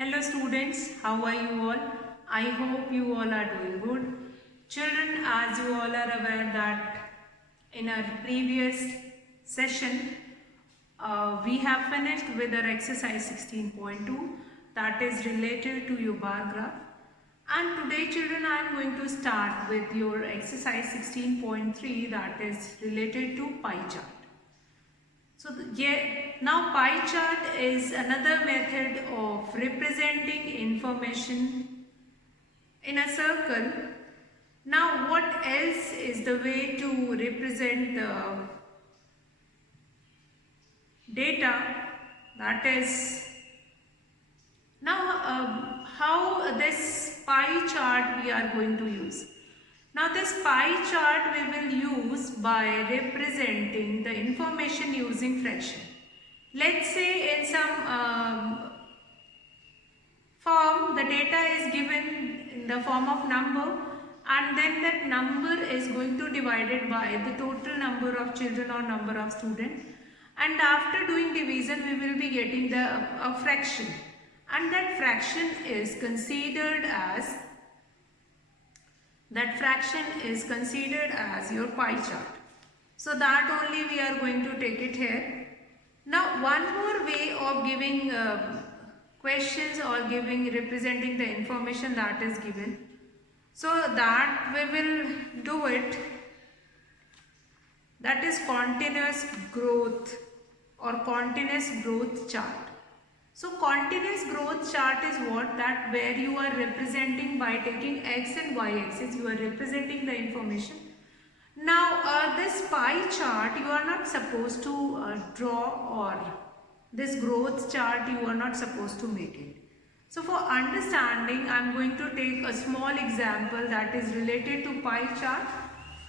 Hello students, how are you all? I hope you all are doing good. Children, as you all are aware that in our previous session, we have finished with our exercise 16.2 that is related to your bar graph. And today children, I am going to start with your exercise 16.3 that is related to pie chart. So now pie chart is another method of representing information in a circle. Now what else is the way to represent the data? That is now how this pie chart we are going to use. Now this pie chart we will use by representing the information using fraction. Let's say in some form the data is given in the form of number, and then that number is going to divided by the total number of children or number of students, and after doing division we will be getting a fraction, and that fraction is considered as your pie chart. So that only we are going to take it here. Now one more way of giving questions or representing the information that is given. So that we will do it, that is continuous growth or continuous growth chart. So continuous growth chart is what? That where you are representing by taking x and y axis, you are representing the information. Now this pie chart you are not supposed to draw, or this growth chart you are not supposed to make it. So for understanding I am going to take a small example that is related to pie chart,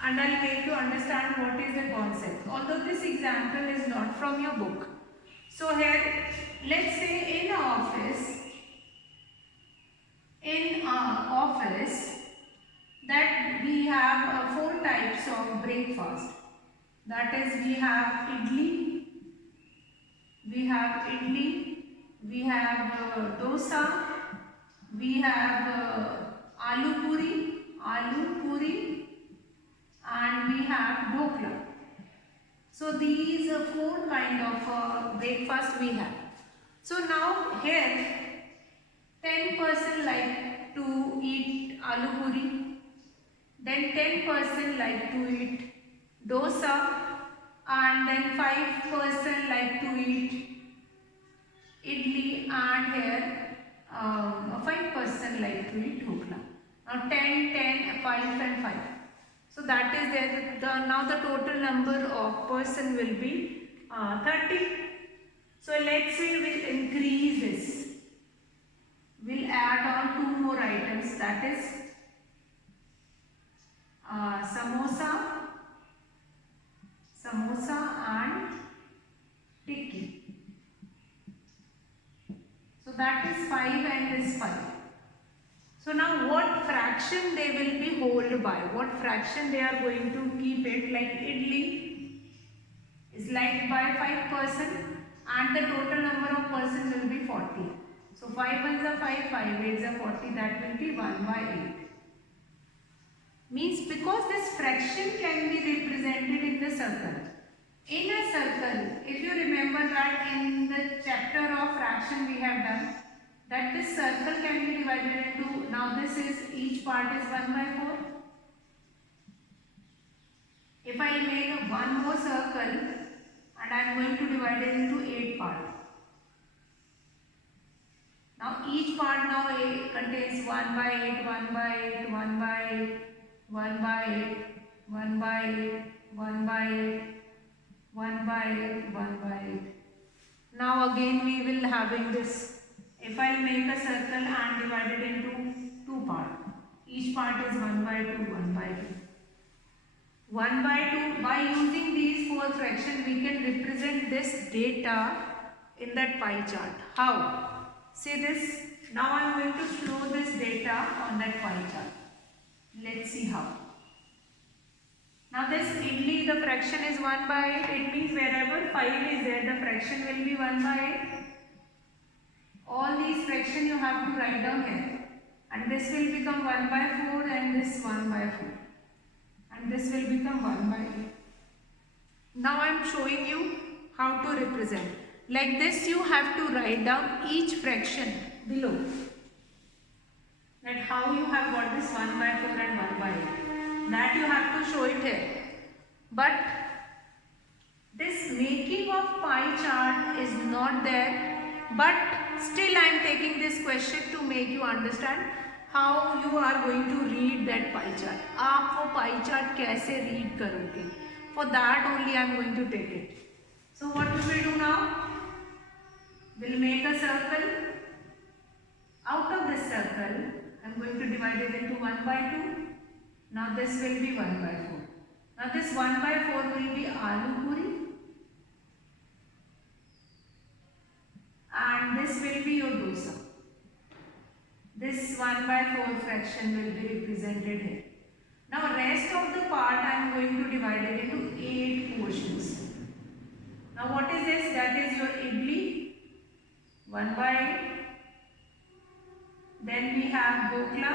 and I will make you understand what is the concept, although this example is not from your book. So here let's say in our office that we have 4 types of breakfast. That is we have idli, we have dosa, we have aloo puri, and we have dhokla. So these are 4 kind of breakfast we have. So now here 10% like to eat aloo puri, then 10% like to eat dosa, and then 5% like to eat idli, and here 5% like to eat dhokla. Now 10, 10, 5 and 5. So that is there. Now the total number of person will be 30. So let's say we'll increase this. We'll add on 2 more items, that is samosa and tikki. So that is 5 and this 5. So now what fraction they will be hold by? What fraction they are going to keep it? Like idli is liked by 5% and the total number of persons will be 40. So 5 ones are 5, 5 eights are 40, that will be 1 by 8. Means because this fraction can be represented in the circle. In a circle, if you remember that in the chapter of fraction we have done, that this circle can be divided into, now this is, each part is 1 by 4. If I make one more circle and I am going to divide it into 8 parts. Now each part now contains 1 by 8, 1 by 8, 1 by 8, 1 by 8, 1 by 8, 1 by 8, 1 by 8, 1 by 8. Now again we will having this. If I make a circle and divide it into 2 parts, each part is 1 by 2, 1 by 2. 1 by 2, by using these 4 fractions we can represent this data in that pie chart. How? See this, now I am going to show this data on that pie chart. Let's see how. Now this idli, the fraction is 1 by 8, it means wherever 5 is there, the fraction will be 1 by 8. All these fraction you have to write down here, and this will become 1 by 4 and this 1 by 4, and this will become 1 by 8. Now I am showing you how to represent. Like this you have to write down each fraction below. That how you have got this 1 by 4 and 1 by 8. That you have to show it here. But this making of pie chart is not there. But still I am taking this question to make you understand how you are going to read that pie chart. आप वो pie chart कैसे read करोगे? For that only I am going to take it. So what we will do now? We'll make a circle. Out of this circle, I am going to divide it into 1 by 2. Now this will be 1 by 4. Now this 1 by 4 will be aloo puri. And this will be your dosa. This 1 by 4 fraction will be represented here. Now rest of the part I am going to divide it into 8 portions. Now what is this? That is your idli, 1 by 8. Then we have dokla,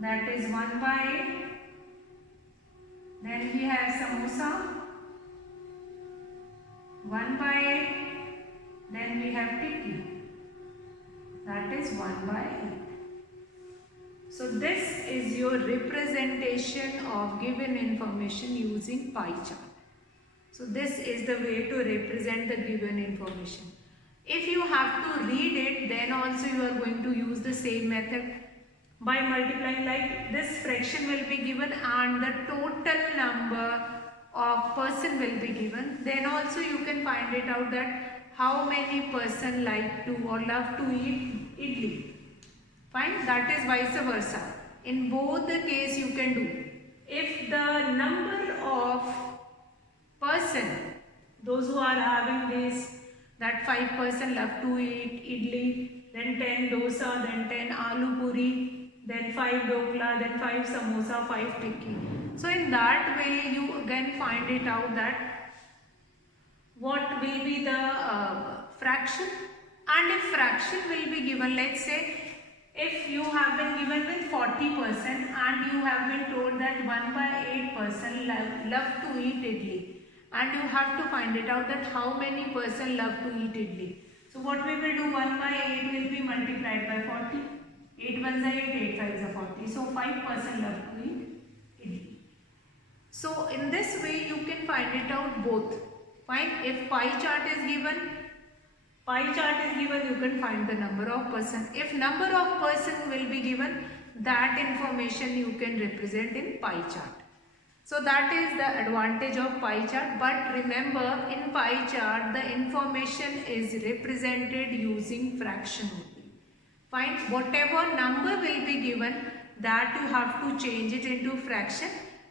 that is 1 by 8. Then we have samosa, 1 by 8. Then we have tikki, that is 1 by 8. So this is your representation of given information using pie chart. So this is the way to represent the given information. If you have to read it, then also you are going to use the same method by multiplying. Like this fraction will be given and the total number of person will be given. Then also you can find it out that how many person like to or love to eat idli. Fine, that is vice versa. In both the case you can do. If the number of person, those who are having this, that 5 person love to eat idli, then 10 dosa, then 10 aloo puri, then 5 dokla, then 5 samosa, 5 tikki. So in that way you again find it out that what will be the fraction, and if fraction will be given, let's say if you have been given with 40% and you have been told that 1 by 8 person love to eat idli, and you have to find it out that how many person love to eat idli. So what we will do, 1 by 8 will be multiplied by 40. 8 1s are 8, 8 5s are 40. So 5 person love to eat idli. So in this way you can find it out both. Fine. If pie chart is given, you can find the number of person. If number of person will be given, that information you can represent in pie chart. So that is the advantage of pie chart. But remember, in pie chart the information is represented using fraction only. Fine. Whatever number will be given, that you have to change it into fraction,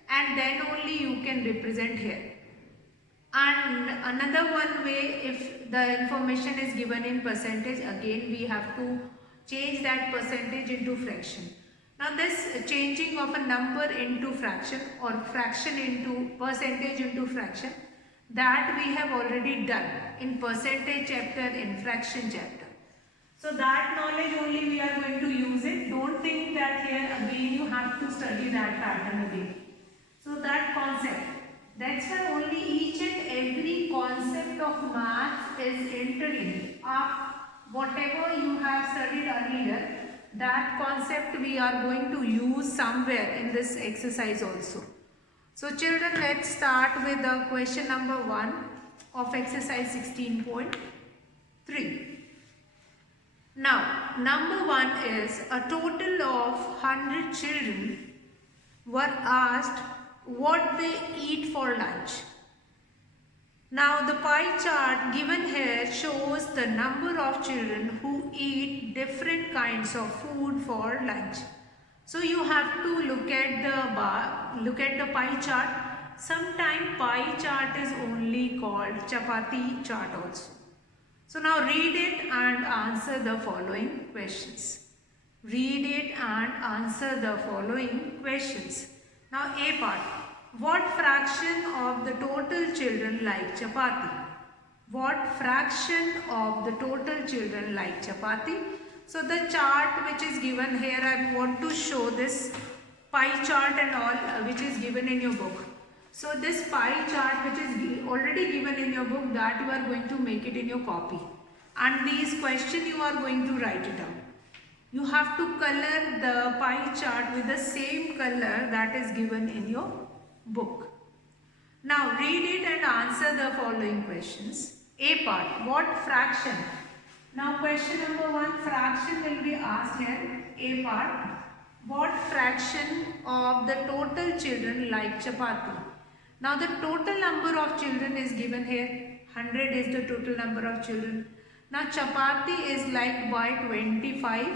and then only you can represent here. And another one way, if the information is given in percentage, again we have to change that percentage into fraction. Now this changing of a number into fraction or fraction into percentage into fraction, that we have already done in percentage chapter, in fraction chapter. So that knowledge only we are going to use it. Don't think that here again you have to study that pattern again. So that concept, that's why only each and every concept of maths is interlinked. Whatever you have studied earlier, that concept we are going to use somewhere in this exercise also. So children, let's start with the question number 1 of exercise 16.3. Now, number 1 is a total of 100 children were asked what they eat for lunch. Now the pie chart given here shows the number of children who eat different kinds of food for lunch. So you have to look at the pie chart. Sometimes pie chart is only called chapati chart also. So now read it and answer the following questions. Read it and answer the following questions. Now A part. What fraction of the total children like chapati? what fraction of the total children like chapati. So the chart which is given here, I want to show this pie chart and all which is given in your book. So this pie chart which is already given in your book, that you are going to make it in your copy, and these questions you are going to write it down. You have to color the pie chart with the same color that is given in your book. Now read it and answer the following questions. A part, what fraction? Now question number 1, fraction will be asked here. A part, what fraction of the total children like chapati? Now the total number of children is given here. 100 is the total number of children. Now chapati is liked by 25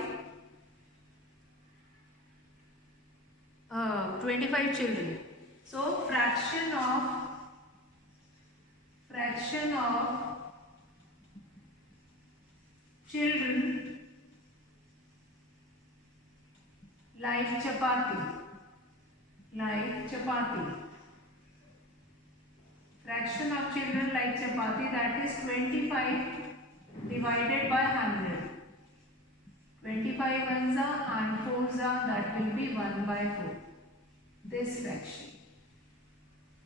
children. So fraction of children like chapati. Fraction of children like chapati, that is 25 divided by 100. 25 ones are and 4s are, that will be 1 by 4. This fraction.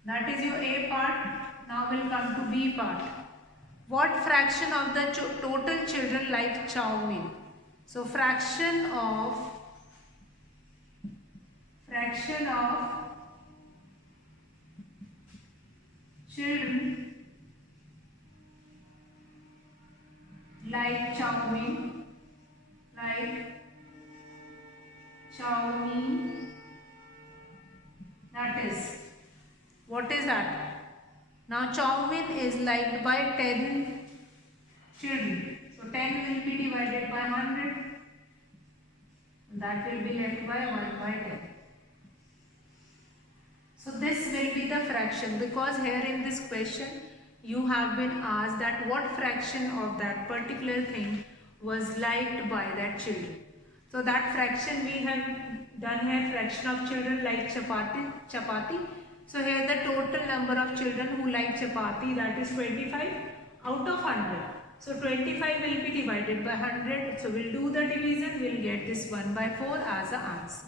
That is your A part. Now we'll come to B part. What fraction of the total children like chow mein? So fraction of children like chow mein, that is, what is that? Now chow mein is liked by 10 children. So 10 will be divided by 100. That will be left by 1 by 10. So this will be the fraction, because here in this question you have been asked that what fraction of that particular thing was liked by that children. So that fraction we have done here, fraction of children like chapati. So here the total number of children who like chapati, that is 25 out of 100. So 25 will be divided by 100. So we'll do the division, we'll get this 1 by 4 as the answer.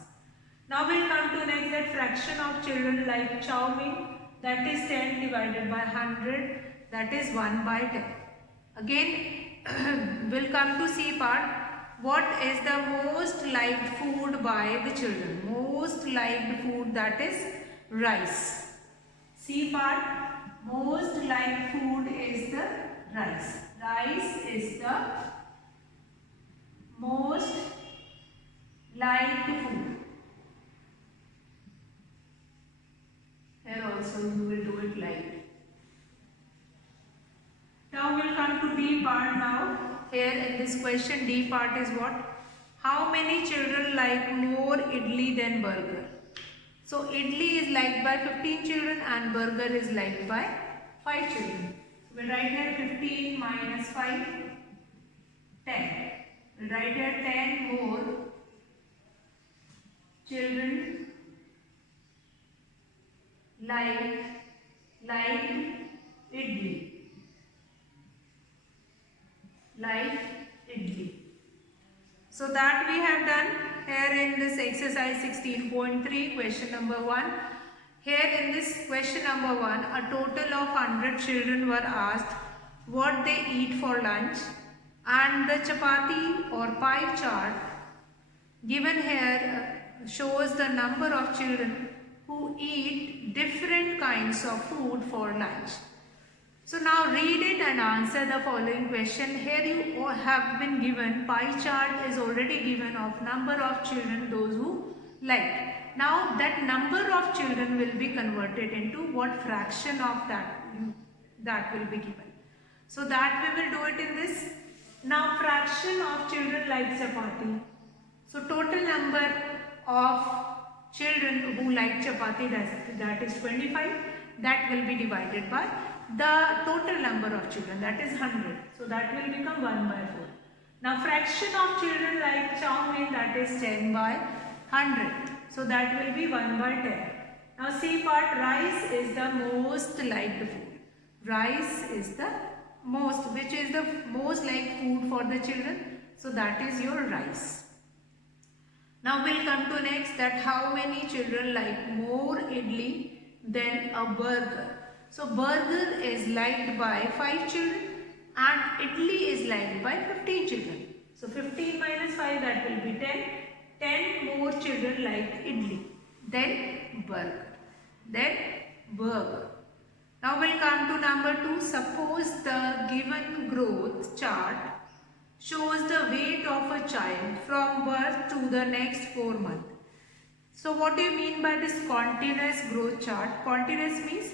Now we'll come to next, that fraction of children like chow mein, that is 10 divided by 100, that is 1 by 10. Again we'll come to C part. What is the most liked food by the children? Most liked food, that is rice. C part, most liked food is the rice. Rice is the most liked food. Here also you will do it like. Now we'll come to D part now. Here in this question, D part is what? How many children like more idli than burger? So idli is liked by 15 children and burger is liked by 5 children. We'll write here 15 minus 5, 10. We'll write here 10 more children like idli. So that we have done here in this exercise 16.3, question number 1. Here in this question number 1, a total of 100 children were asked what they eat for lunch, and the chapati or pie chart given here shows the number of children who eat different kinds of food for lunch. So now read it and answer the following question. Here you have been given, pie chart is already given of number of children, those who like. Now that number of children will be converted into what fraction of that will be given. So that we will do it in this. Now fraction of children like chapati. So total number of children who like chapati, that is 25, that will be divided by the total number of children, that is 100. So that will become 1 by 4. Now fraction of children like chow mein, that is 10 by 100. So that will be 1 by 10. Now C part, rice is the most liked food. Rice is the most, which is the most like food for the children. So that is your rice. Now we'll come to next, that how many children like more idli than a burger. So burger is liked by 5 children and idli is liked by 15 children. So 15 minus 5, that will be 10. 10 more children like idli then burger. Then burger. Now we'll come to number 2. Suppose the given growth chart shows the weight of a child from birth to the next 4 months. So what do you mean by this continuous growth chart? Continuous means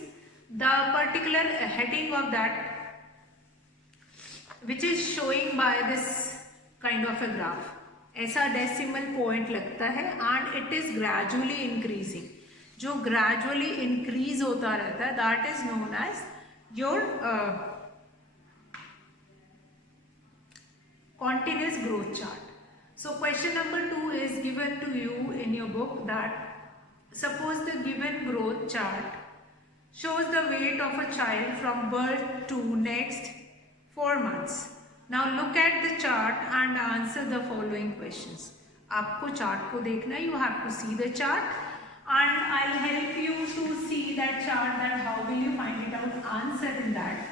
the particular heading of that, which is showing by this kind of a graph. ऐसा decimal point लगता है and it is gradually increasing. जो gradually increase होता रहता है, that is known as your continuous growth chart. So question number 2 is given to you in your book, that suppose the given growth chart shows the weight of a child from birth to next 4 months. Now look at the chart and answer the following questions. आपको chart को देखना, you have to see the chart and I'll help you to see that chart, that how will you find it out, answer in that.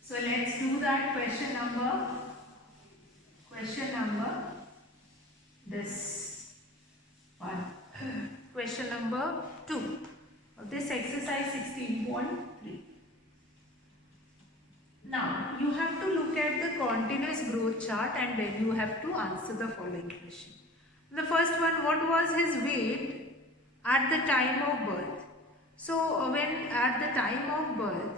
So let's do that. Question number this one. Question number 2 of this exercise 16.3. Now you have to look at the continuous growth chart and then you have to answer the following question. The first one, what was his weight at the time of birth? So when at the time of birth,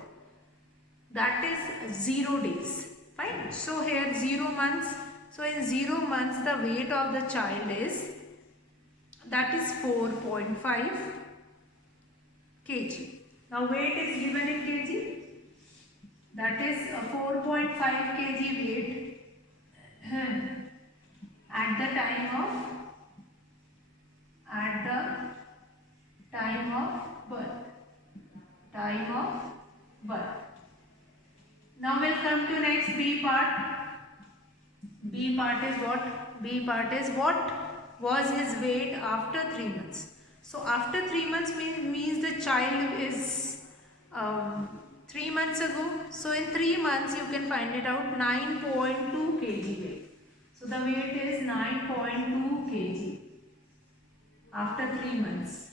that is 0 days, fine. So here 0 months. So in 0 months the weight of the child is, that is 4.5 kg. Now weight is given in kg. That is a 4.5 kg weight at the time of birth. Now we'll come to next B part. B part is what? B part is what was his weight after 3 months. So after 3 months means the child is 3 months ago. So in 3 months you can find it out, 9.2 kg weight. So the weight is 9.2 kg after 3 months.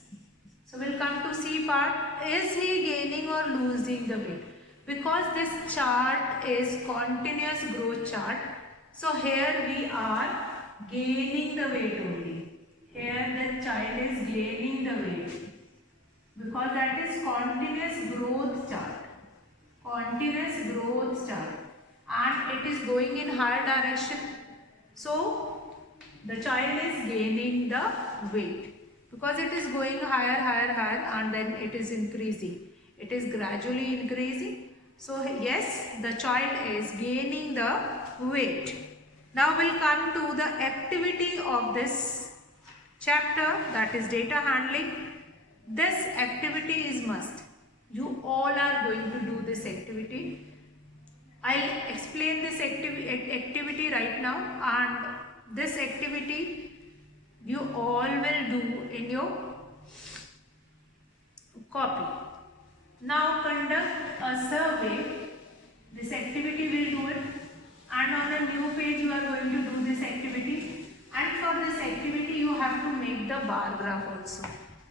So we'll come to C part. Is he gaining or losing the weight? Because this chart is continuous growth chart, so here we are gaining the weight only. Here the child is gaining the weight because that is continuous growth chart. Continuous growth chart, and it is going in higher direction. So the child is gaining the weight because it is going higher and then it is increasing. It is gradually increasing. So yes, the child is gaining the weight. Now we'll come to the activity of this chapter, that is data handling. This activity is must. You all are going to do this activity. I'll explain this activity right now, and this activity you all will do in your copy. Now conduct a survey. This activity will do it, and on a new page you are going to do this activity, and for this activity you have to make the bar graph also.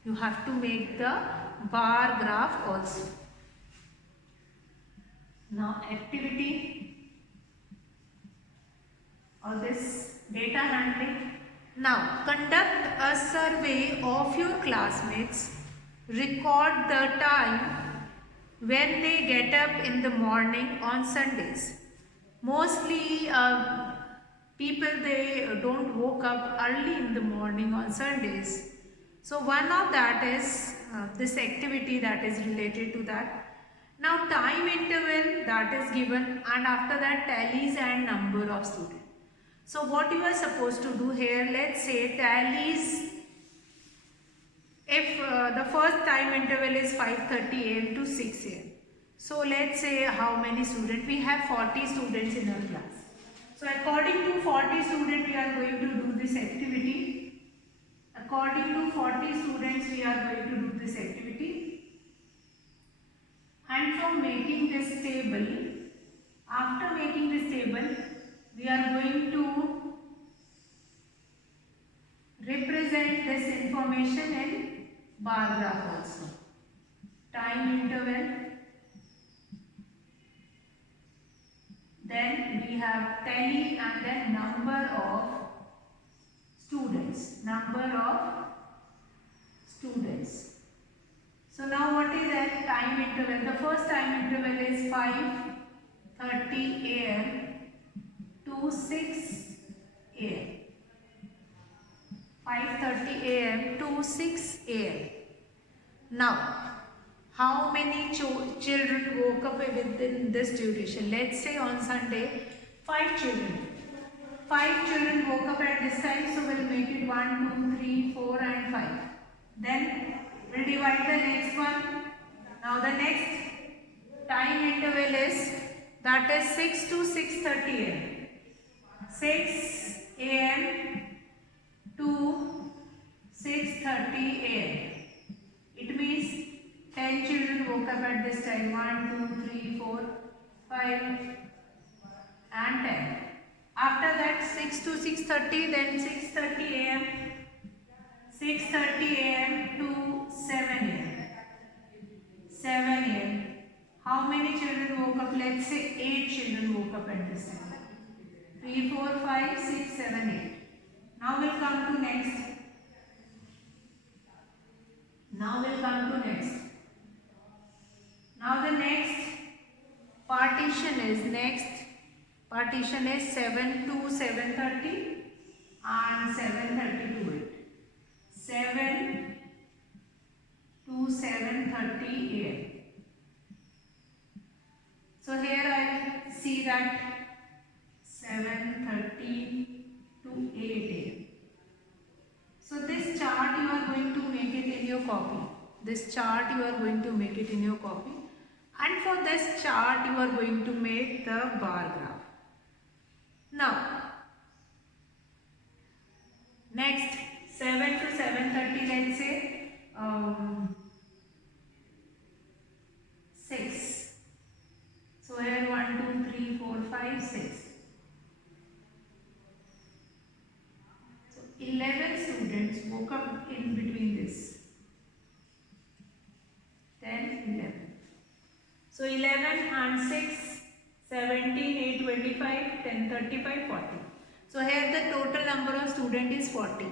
You have to make the bar graph also. Now activity or this data handling. Now conduct a survey of your classmates. Record the time when they get up in the morning on Sundays. Mostly people, they don't woke up early in the morning on Sundays. So one of that is this activity that is related to that. Now time interval that is given, and after that tallies and number of students. So what you are supposed to do here, let's say tallies, if the first time interval is 5:30 am to 6 am. So let's say how many students, we have 40 students in our class. So according to 40 students we are going to do this activity. According to 40 students we are going to do this activity. And for making this table, after making this table, we are going to represent this information in bar graph also. Time interval, then we have tally and then number of students. So now what is that time interval? The first time interval is 5:30 am to 6 am. 5:30 am to 6 am. Now, how many children woke up within this duration? Let's say on Sunday, 5 children. 5 children woke up at this time, so we'll make it 1, 2, 3, 4 and 5. Then we'll divide the next one. Now the next time interval is, that is 6 to 6:30 am. 6 am to 6:30 am. It means 10 children woke up at this time. 1, 2, 3, 4, 5 and 10. After that 6 to 6:30, then 6:30 am. 6:30 am to 7 am. 7 am. How many children woke up? Let's say 8 children woke up at this time. 3, 4, 5, 6, 7, 8. Now we'll come to next. Now the next partition is 7 to 7:30 and 7:30 to 8. 7 to 7:30 am. So here I see that 7:30 to 8 am. So this chart you are going to make it in your copy. And for this chart you are going to make the bar graph. Now, next 7 to 7:30, let's say 6. So here 1, 2, 3, 4, 5, 6. So 11 students woke up in between this. 10, 11. So 11 and 6, 17, 8, 25, 10, 35, 40. So here the total number of students is 40.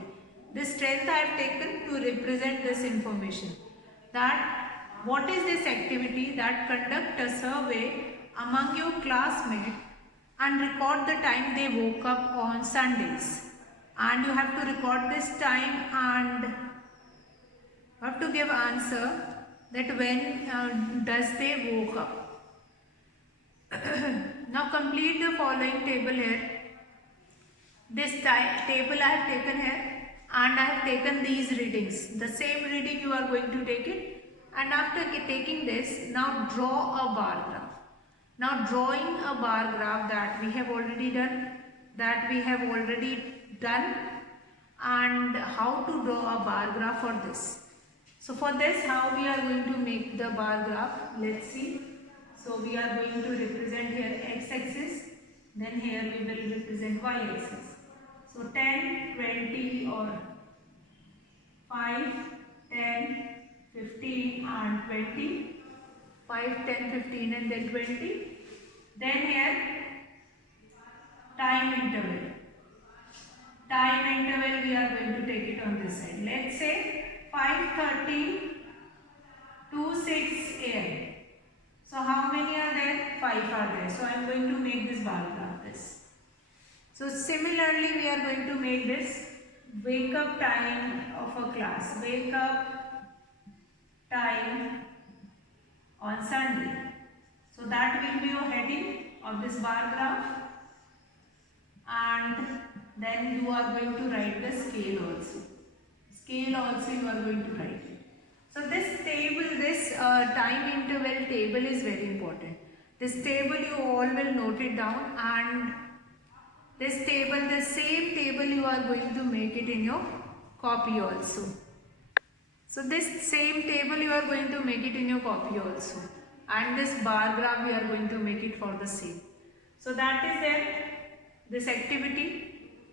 This strength I have taken to represent this information. That what is this activity? That conduct a survey among your classmates and record the time they woke up on Sundays. And you have to record this time and you have to give answer that when does they woke up. Now complete the following table here. This table I have taken here and I have taken these readings. The same reading you are going to take it, and after taking this, now draw a bar graph. Now drawing a bar graph, that we have already done, and how to draw a bar graph for this. So for this, how we are going to make the bar graph, let's see. So we are going to represent here x-axis, then here we will represent y-axis. So 10, 20 or 5, 10, 15 and 20. 5, 10, 15 and then 20. Then here time interval. Time interval we are going to take it on this side. Let's say 5:30 to 6 am. So how many are there? 5 are there. So I am going to make this bar graph this. So similarly we are going to make this wake up time of a class. Wake up time on Sunday. So that will be your heading of this bar graph. And then you are going to write the scale also. Scale also you are going to write it. So this table, this time interval table is very important. This table you all will note it down, and this table, the same table you are going to make it in your copy also. So this same table you are going to make it in your copy also, and this bar graph we are going to make it for the same. So that is there, this activity,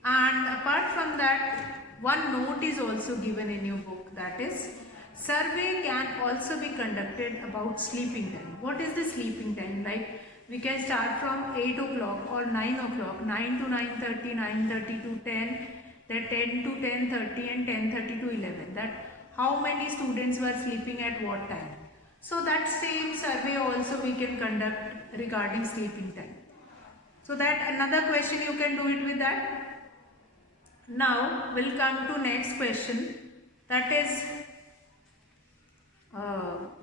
and apart from that, one note is also given in your book, that is, survey can also be conducted about sleeping time. What is the sleeping time? Like we can start from 8 o'clock or 9 o'clock, 9 to 9:30, 9:30 to 10, then 10 to 10:30 and 10:30 to 11. That how many students were sleeping at what time. So that same survey also we can conduct regarding sleeping time. So that another question you can do it with that. Now we'll come to next question, that is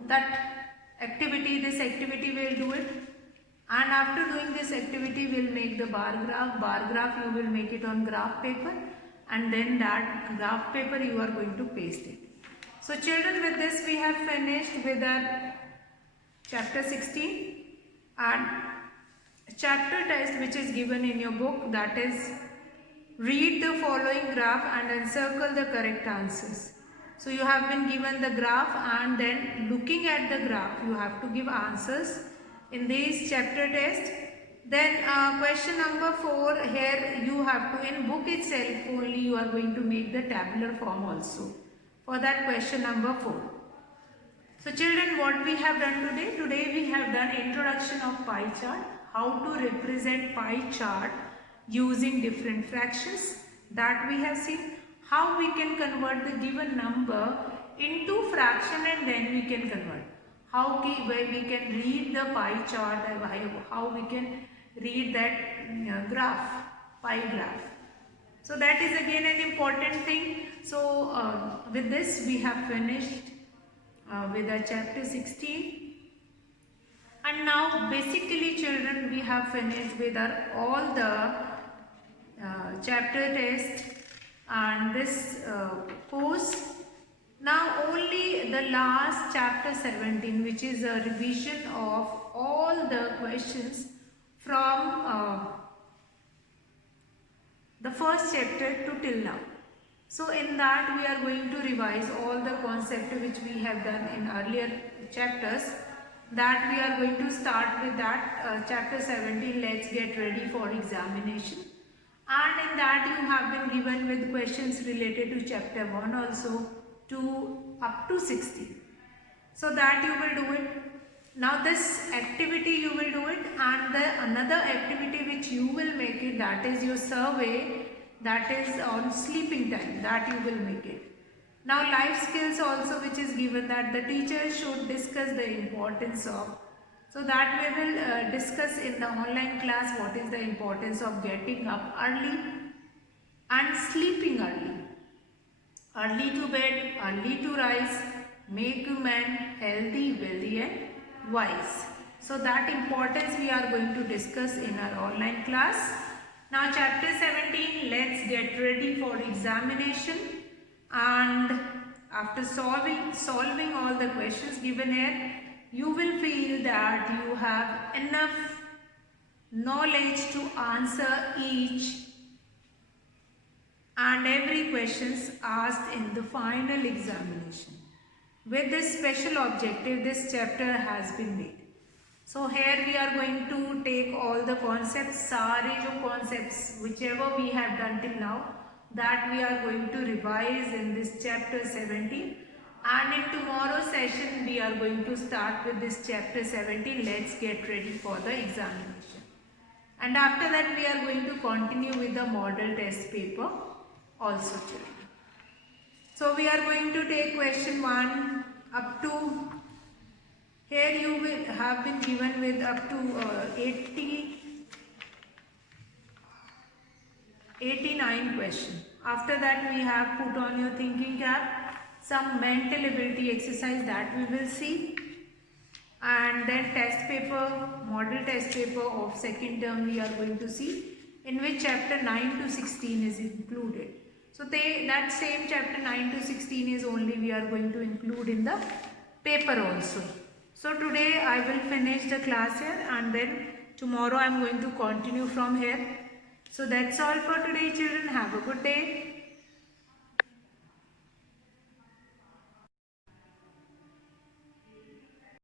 that activity, this activity we'll do it, and after doing this activity we'll make the bar graph you will make it on graph paper, and then that graph paper you are going to paste it. So children, with this we have finished with our chapter 16 and chapter test which is given in your book, that is, read the following graph and encircle the correct answers. So you have been given the graph, and then looking at the graph you have to give answers in this chapter test. Then question number 4, here you have to, in book itself only you are going to make the tabular form also for that question number 4. So children, what we have done today? Today we have done introduction of pie chart, how to represent pie chart using different fractions, that we have seen. How we can convert the given number into fraction and then we can convert. How we can read the pie chart, how we can read that graph, pie graph. So that is again an important thing. So with this we have finished with our chapter 16. And now basically children, we have finished with our all the chapter test and this course. Now only the last chapter 17, which is a revision of all the questions from the first chapter to till now. So in that we are going to revise all the concepts which we have done in earlier chapters. That we are going to start with that chapter 17, let's get ready for examination. And in that you have been given with questions related to chapter 1 also to up to 16. So that you will do it. Now this activity you will do it, and the another activity which you will make it, that is your survey, that is on sleeping time, that you will make it. Now life skills also which is given, that the teacher should discuss the importance of. So that we will discuss in the online class what is the importance of getting up early and sleeping early. Early to bed, early to rise, make a man healthy, wealthy and wise. So that importance we are going to discuss in our online class. Now chapter 17, let's get ready for examination. And after solving all the questions given here, you will feel that you have enough knowledge to answer each and every questions asked in the final examination. With this special objective, this chapter has been made. So here we are going to take all the concepts, सारे जो concepts whichever we have done till now, that we are going to revise in this chapter 17, and in tomorrow's session we are going to start with this chapter 17. Let's get ready for the examination, and after that we are going to continue with the model test paper also children. So we are going to take question 1 up to, here you will have been given with up to 89 question. After that we have put on your thinking cap, some mental ability exercise that we will see, and then test paper, model test paper of second term we are going to see, in which chapter 9 to 16 is included. So that same chapter 9 to 16 is only we are going to include in the paper also. So today I will finish the class here, and then tomorrow I am going to continue from here. So that's all for today, children. Have a good day.